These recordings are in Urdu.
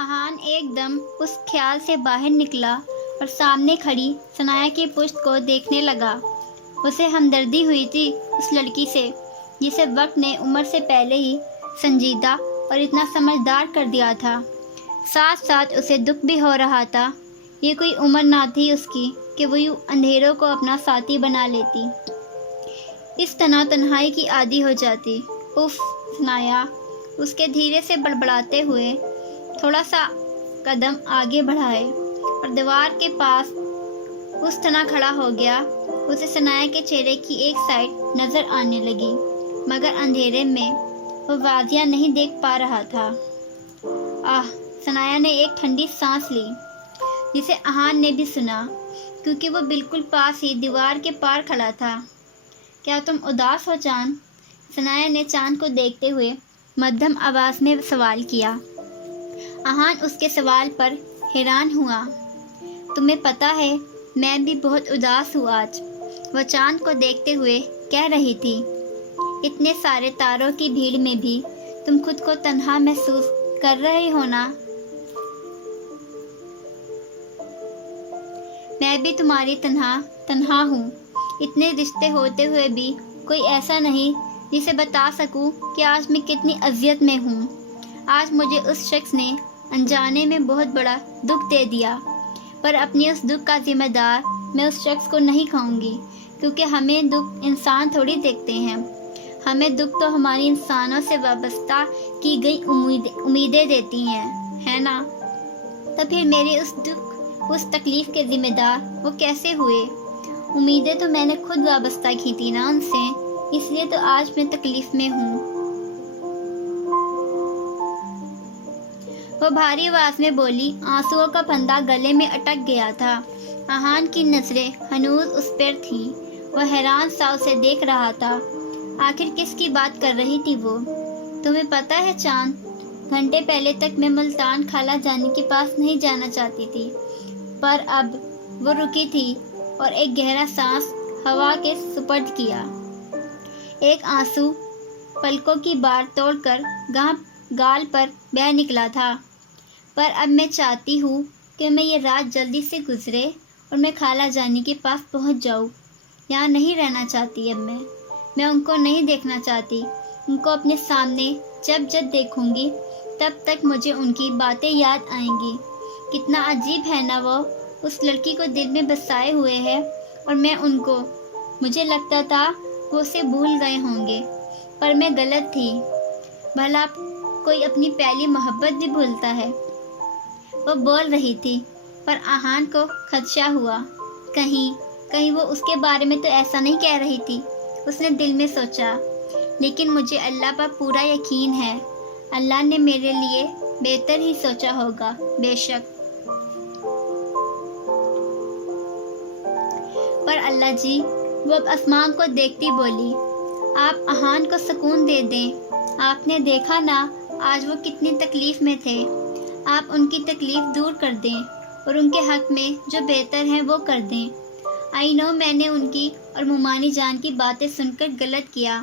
احان ایک دم اس خیال سے باہر نکلا اور سامنے کھڑی ثنایا کی پشت کو دیکھنے لگا۔ اسے ہمدردی ہوئی تھی اس لڑکی سے جسے وقت نے عمر سے پہلے ہی سنجیدہ اور اتنا سمجھدار کر دیا تھا۔ ساتھ ساتھ اسے دکھ بھی ہو رہا تھا۔ یہ کوئی عمر نہ تھی اس کی کہ وہ یوں اندھیروں کو اپنا ساتھی بنا لیتی، اس طرح تنہائی کی عادی ہو جاتی۔ اف ثنایا، اس کے دھیرے سے بڑبڑاتے ہوئے تھوڑا سا قدم آگے بڑھائے اور دیوار کے پاس اس طرح کھڑا ہو گیا۔ اسے ثنایا کے چہرے کی ایک سائڈ نظر آنے لگی مگر اندھیرے میں وہ واضح نہیں دیکھ پا رہا تھا۔ ثنایا نے ایک ٹھنڈی سانس لی جسے احان نے بھی سنا کیونکہ وہ بالکل پاس ہی دیوار کے پار کھڑا تھا۔ کیا تم اداس ہو چاند؟ ثنایا نے چاند کو دیکھتے ہوئے مدھم آواز میں سوال کیا۔ احان اس کے سوال پر حیران ہوا۔ تمہیں پتہ ہے میں بھی بہت اداس ہوں آج، وہ چاند کو دیکھتے ہوئے کہہ رہی تھی۔ اتنے سارے تاروں کی بھیڑ میں بھی تم خود کو تنہا محسوس کر رہے ہو نا؟ میں بھی تمہاری تنہا ہوں۔ اتنے رشتے ہوتے ہوئے بھی کوئی ایسا نہیں جسے بتا سکوں کہ آج میں کتنی اذیت میں ہوں۔ آج مجھے اس شخص نے انجانے میں بہت بڑا دکھ دے دیا، پر اپنی اس دکھ کا ذمہ دار میں اس شخص کو نہیں کھاؤں گی، کیونکہ ہمیں دکھ انسان تھوڑی دیکھتے ہیں۔ ہمیں دکھ تو ہماری انسانوں سے وابستہ کی گئی امیدیں دیتی ہیں، ہے نا؟ تو پھر میری اس تکلیف کے ذمہ دار وہ کیسے ہوئے؟ امیدیں تو میں نے خود وابستہ کی تھی نا ان سے، اس لیے تو آج میں تکلیف میں ہوں۔ وہ بھاری آواز میں بولی۔ آنسوؤں کا پھندا گلے میں اٹک گیا تھا۔ احان کی نظریں ہنوز اس پر تھیں۔ وہ حیران سا اسے دیکھ رہا تھا۔ آخر کس کی بات کر رہی تھی وہ؟ تمہیں پتہ ہے چاند، گھنٹے پہلے تک میں ملتان خالہ جانی کے پاس نہیں جانا چاہتی تھی، پر اب وہ رکی تھی اور ایک گہرا سانس ہوا کے سپرد کیا۔ ایک آنسو پلکوں کی بار توڑ کر گال پر بہہ نکلا تھا۔ پر اب میں چاہتی ہوں کہ میں یہ رات جلدی سے گزرے اور میں خالہ جانی کے پاس پہنچ جاؤں۔ یہاں نہیں رہنا چاہتی اب میں ان کو نہیں دیکھنا چاہتی۔ ان کو اپنے سامنے جب دیکھوں گی تب تک مجھے ان کی باتیں یاد آئیں گی۔ کتنا عجیب ہے نا، وہ اس لڑکی کو دل میں بسائے ہوئے ہے اور میں ان کو۔ مجھے لگتا تھا وہ اسے بھول گئے ہوں گے، پر میں غلط تھی۔ بھلا کوئی اپنی پہلی محبت بھی بھولتا ہے؟ وہ بول رہی تھی، پر احان کو خدشہ ہوا۔ کہیں وہ اس کے بارے میں تو ایسا نہیں کہہ رہی تھی، اس نے دل میں سوچا۔ لیکن مجھے اللہ پر پورا یقین ہے، اللہ نے میرے لیے بہتر ہی سوچا ہوگا، بے شک۔ پر اللہ جی، وہ اب آسمان کو دیکھتی بولی، آپ احان کو سکون دے دیں۔ آپ نے دیکھا نا آج وہ کتنی تکلیف میں تھے، آپ ان کی تکلیف دور کر دیں اور ان کے حق میں جو بہتر ہے وہ کر دیں۔ آئی نو میں نے ان کی اور مومانی جان کی باتیں سن کر غلط کیا،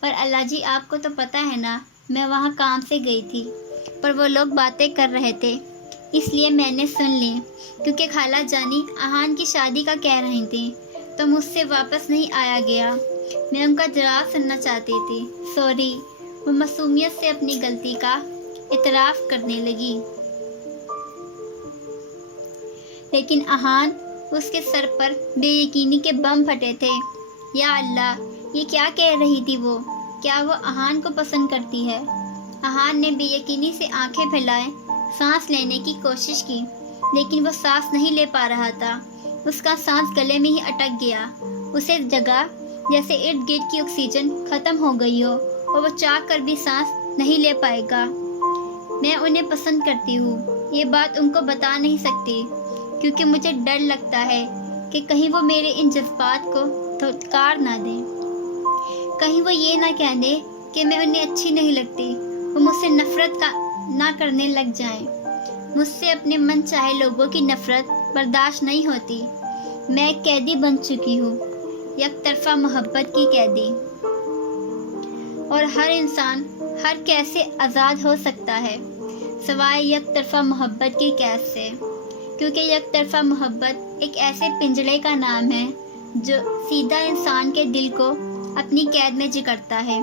پر اللہ جی آپ کو تو پتہ ہے نا میں وہاں کام سے گئی تھی، پر وہ لوگ باتیں کر رہے تھے اس لیے میں نے سن لی، کیونکہ خالہ جانی احان کی شادی کا کہہ رہی تھیں تو مجھ سے واپس نہیں آیا گیا۔ میں ان کا جواب سننا چاہتی تھی، سوری۔ وہ معصومیت سے اپنی غلطی کا اعتراف کرنے لگی۔ لیکن احان، اس کے سر پر بے یقینی کے بم پھٹے تھے۔ یا اللہ، یہ کیا کہہ رہی تھی وہ؟ کیا وہ احان کو پسند کرتی ہے؟ احان نے بے یقینی سے آنکھیں پھیلائے سانس لینے کی کوشش کی، لیکن وہ سانس نہیں لے پا رہا تھا۔ اس کا سانس گلے میں ہی اٹک گیا۔ اسے لگا جیسے ارد گرد کی آکسیجن ختم ہو گئی ہو اور وہ چاہ کر بھی سانس نہیں لے پائے گا۔ میں انہیں پسند کرتی ہوں، یہ بات ان کو بتا نہیں سکتی، کیونکہ مجھے ڈر لگتا ہے کہ کہیں وہ میرے ان جذبات کو دھتکار نہ دیں، کہیں وہ یہ نہ کہہ دیں کہ میں انہیں اچھی نہیں لگتی، وہ مجھ سے نفرت نہ کرنے لگ جائیں۔ مجھ سے اپنے من چاہے لوگوں کی نفرت برداشت نہیں ہوتی۔ میں ایک قیدی بن چکی ہوں، یک طرفہ محبت کی قیدی، اور ہر انسان ہر کیسے آزاد ہو سکتا ہے سوائے یک طرفہ محبت کی قید سے، کیونکہ یک طرفہ محبت ایک ایسے پنجرے کا نام ہے جو سیدھا انسان کے دل کو اپنی قید میں جکڑتا ہے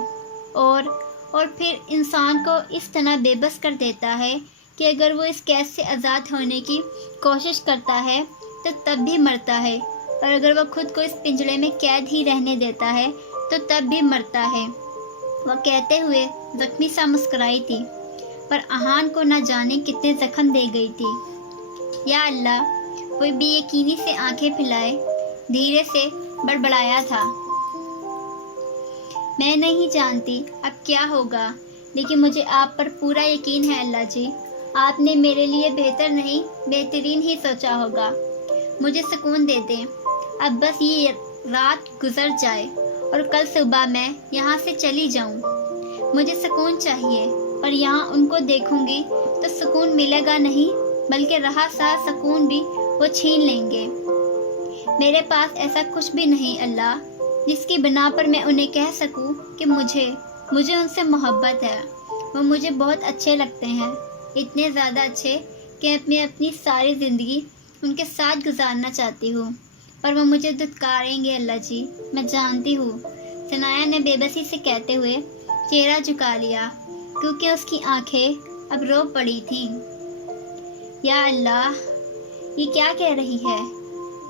اور پھر انسان کو اس طرح بے بس کر دیتا ہے کہ اگر وہ اس قید سے آزاد ہونے کی کوشش کرتا ہے تو تب بھی مرتا ہے، اور اگر وہ خود کو اس پنجرے میں قید ہی رہنے دیتا ہے تو تب بھی مرتا ہے۔ وہ کہتے ہوئے زخمی سا مسکرائی تھی، پر اہان کو نہ جانے کتنے زخم دے گئی تھی۔ یا اللہ، وہ بے یقینی سے آنکھیں پھیلائے دھیرے سے بڑبڑایا تھا، میں نہیں جانتی اب کیا ہوگا، لیکن مجھے آپ پر پورا یقین ہے اللہ جی، آپ نے میرے لیے بہتر نہیں بہترین ہی سوچا ہوگا۔ مجھے سکون دے دیں، اب بس یہ رات گزر جائے اور کل صبح میں یہاں سے چلی جاؤں۔ مجھے سکون چاہیے، پر یہاں ان کو دیکھوں گی تو سکون ملے گا نہیں، بلکہ رہا سا سکون بھی وہ چھین لیں گے۔ میرے پاس ایسا کچھ بھی نہیں اللہ جس کی بنا پر میں انہیں کہہ سکوں کہ مجھے ان سے محبت ہے۔ وہ مجھے بہت اچھے لگتے ہیں، اتنے زیادہ اچھے کہ میں اپنی ساری زندگی ان کے ساتھ گزارنا چاہتی ہوں، پر وہ مجھے دھتکاریں گے اللہ جی، میں جانتی ہوں۔ ثنایا نے بے بسی سے کہتے ہوئے چہرہ جھکا لیا، کیونکہ اس کی آنکھیں اب رو پڑی تھیں۔ یا اللہ، یہ کیا کہہ رہی ہے؟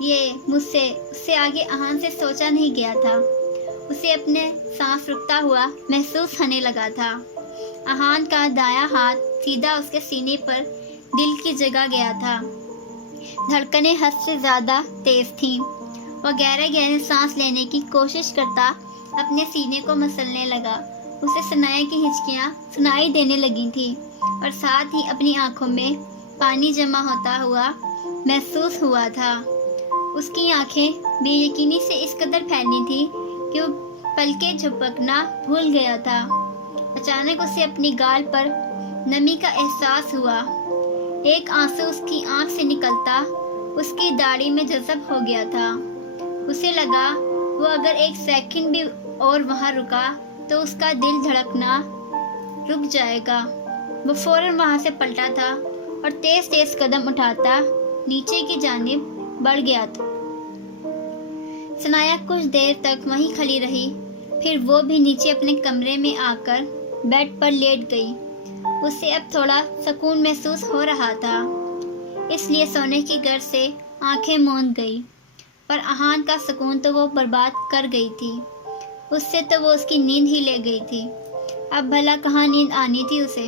یہ مجھ سے اس سے آگے اہان سے سوچا نہیں گیا تھا۔ اسے اپنے سانس رکتا ہوا محسوس ہونے لگا تھا۔ اہان کا دایاں ہاتھ سیدھا اس کے سینے پر دل کی جگہ گیا تھا۔ دھڑکنیں حد سے زیادہ تیز تھیں۔ وہ گہرے گہرے سانس لینے کی کوشش کرتا اپنے سینے کو مسلنے لگا۔ اسے ثنایا کی ہچکیاں سنائی دینے لگی تھیں اور ساتھ ہی اپنی آنکھوں میں پانی جمع ہوتا ہوا محسوس ہوا تھا۔ اس کی آنکھیں بے یقینی سے اس قدر پھیلی تھی کہ وہ پلکیں جھپکنا بھول گیا تھا۔ اچانک اسے اپنی گال پر نمی کا احساس ہوا۔ ایک آنسو اس کی آنکھ سے نکلتا اس کی داڑھی میں جذب ہو گیا تھا۔ اسے لگا وہ اگر ایک سیکنڈ بھی اور وہاں رکا تو اس کا دل دھڑکنا رک جائے گا۔ وہ فوراً وہاں سے پلٹا تھا اور تیز تیز قدم اٹھاتا نیچے کی جانب بڑھ گیا تھا۔ ثنایا کچھ دیر تک وہیں کھڑی رہی، پھر وہ بھی نیچے اپنے کمرے میں آ کر بیڈ پر لیٹ گئی۔ اسے اب تھوڑا سکون محسوس ہو رہا تھا، اس لیے سونے کی غرض سے آنکھیں موند گئی، پر اہان کا سکون تو وہ برباد کر گئی تھی۔ اس سے تو وہ اس کی نیند ہی لے گئی تھی۔ اب بھلا کہاں نیند آنی تھی اسے؟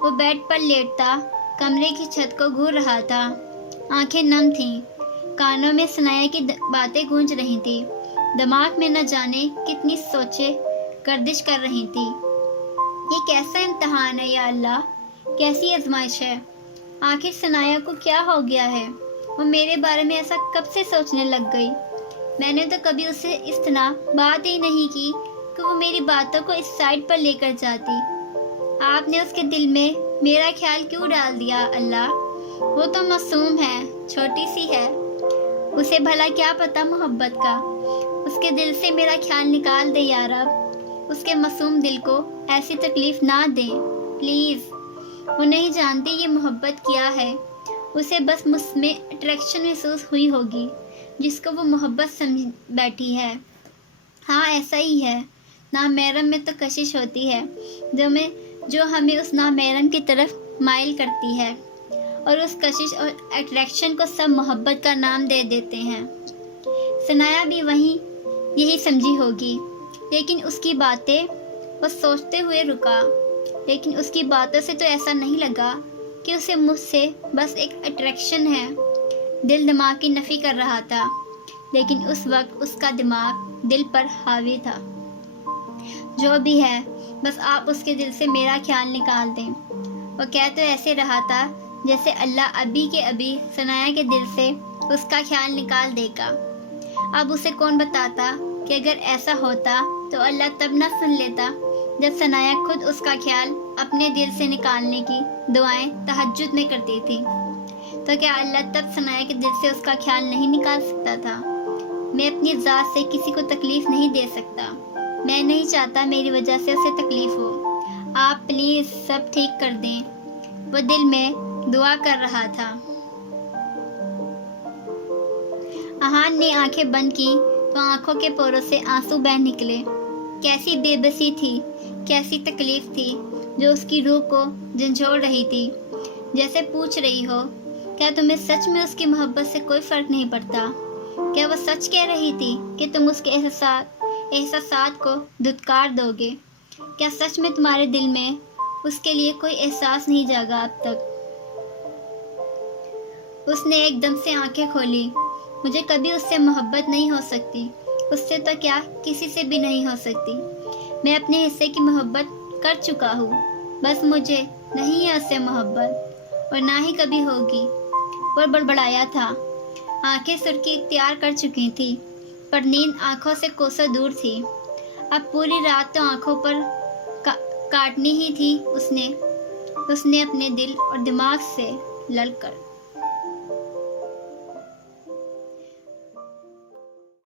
وہ بیڈ پر لیٹتا کمرے کی چھت کو گھور رہا تھا۔ آنکھیں نم تھیں، کانوں میں ثنایا کی باتیں گونج رہی تھیں، دماغ میں نہ جانے کتنی سوچیں گردش کر رہی تھیں۔ یہ کیسا امتحان ہے یا اللہ، کیسی آزمائش ہے؟ آخر ثنایا کو کیا ہو گیا ہے؟ وہ میرے بارے میں ایسا کب سے سوچنے لگ گئی؟ میں نے تو کبھی اسے اس طرح بات ہی نہیں کی کہ وہ میری باتوں کو اس سائڈ پر لے کر جاتی۔ آپ نے اس کے دل میں میرا خیال کیوں ڈال دیا اللہ؟ وہ تو معصوم ہے، چھوٹی سی ہے، اسے بھلا کیا پتا محبت کا۔ اس کے دل سے میرا خیال نکال دے یا رب، اس کے معصوم دل کو ایسی تکلیف نہ دیں پلیز۔ وہ نہیں جانتی یہ محبت کیا ہے، اسے بس مجھ میں اٹریکشن محسوس ہوئی ہوگی جس کو وہ محبت سمجھ بیٹھی ہے۔ ہاں ایسا ہی ہے، نامحرم میں تو کشش ہوتی ہے جو ہمیں اس نامحرم کی طرف مائل کرتی ہے، اور اس کشش اور اٹریکشن کو سب محبت کا نام دے دیتے ہیں۔ ثنایا بھی یہی سمجھی ہوگی، لیکن اس کی باتیں وہ سوچتے ہوئے رکا۔ لیکن اس کی باتوں سے تو ایسا نہیں لگا کہ اسے مجھ سے بس ایک اٹریکشن ہے۔ دل دماغ کی نفی کر رہا تھا، لیکن اس وقت اس کا دماغ دل پر حاوی تھا۔ جو بھی ہے، بس آپ اس کے دل سے میرا خیال نکال دیں۔ وہ کہہ تو ایسے رہا تھا جیسے اللہ ابھی کے ابھی ثنایا کے دل سے اس کا خیال نکال دے گا۔ اب اسے کون بتاتا کہ اگر ایسا ہوتا تو اللہ تب نہ سن لیتا جب ثنایا خود اس کا خیال اپنے دل سے نکالنے کی دعائیں تہجد میں کرتی تھی۔ تو کیا اللہ تب ثنایا کے دل سے اس کا خیال نہیں نکال سکتا تھا؟ میں اپنی ذات سے کسی کو تکلیف نہیں دے سکتا، میں نہیں چاہتا میری وجہ سے اسے تکلیف ہو۔ آپ پلیز سب ٹھیک کر دیں، وہ دل میں دعا کر رہا تھا۔ احان نے آنکھیں بند کی تو آنکھوں کے پوروں سے آنسو بہہ نکلے۔ کیسی بے بسی تھی، کیسی تکلیف تھی جو اس کی روح کو جھنجھوڑ رہی تھی، جیسے پوچھ رہی ہو، کیا تمہیں سچ میں اس کی محبت سے کوئی فرق نہیں پڑتا؟ کیا وہ سچ کہہ رہی تھی کہ تم اس کے احساسات کو دھتکار دو گے؟ کیا سچ میں تمہارے دل میں اس کے لیے کوئی احساس نہیں جاگا اب تک؟ اس نے ایک دم سے آنکھیں کھولی۔ مجھے کبھی اس سے محبت نہیں ہو سکتی، اس سے تو کیا کسی سے بھی نہیں ہو سکتی۔ میں اپنے حصے کی محبت کر چکا ہوں، بس مجھے نہیں ہے اس سے محبت، اور نہ ہی کبھی ہوگی۔ وہ بڑبڑایا تھا۔ آنکھیں سرخی اختیار کر چکی تھی، پر نیند آنکھوں سے کوسوں دور تھی۔ اب پوری رات تو آنکھوں پر کاٹنی ہی تھی اس نے اپنے دل اور دماغ سے لڑ کر۔